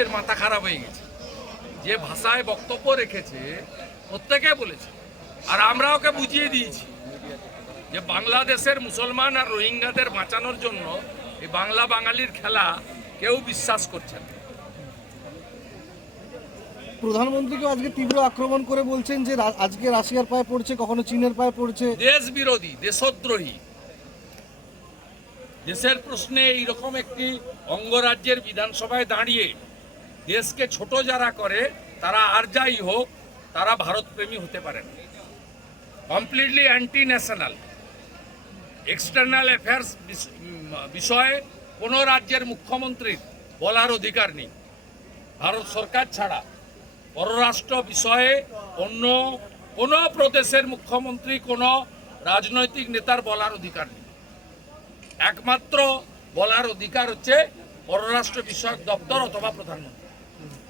এর মাথা খারাপ হয়ে গেছে। যে ভাষায় বক্তব্য রেখেছে প্রত্যেকে বলেছে, আর আমরা ওকে বুঝিয়ে দিয়েছি যে বাংলাদেশের মুসলমান আর রোহিঙ্গাদের বাঁচানোর জন্য এই বাংলা বাঙালির খেলা কেউ বিশ্বাস করছে না। প্রধানমন্ত্রীকে আজকে তীব্র আক্রমণ করে বলছেন যে আজকে রাশিয়ার পায়ে পড়ছে, কখনো চীনের পায়ে পড়ছে। দেশ বিরোধী, দেশদ্রোহী, দেশের প্রশ্নে এইরকম একটি অঙ্গরাজ্যের বিধানসভায় দাঁড়িয়ে দেশকে ছোট যারা করে তারা আর যাই হোক তারা ভারতপ্রেমী হতে পারে না। Completely anti national. External affairs বিষয়ে কোনো রাজ্যের মুখ্যমন্ত্রীর বলার অধিকার নেই, ভারত সরকার ছাড়া। পররাষ্ট্র বিষয়ে অন্য কোনো প্রদেশের মুখ্যমন্ত্রী, কোনো রাজনৈতিক নেতার বলার অধিকার নেই। একমাত্র বলার অধিকার হচ্ছে পররাষ্ট্র বিষয়ক দপ্তর অথবা প্রধানমন্ত্রী।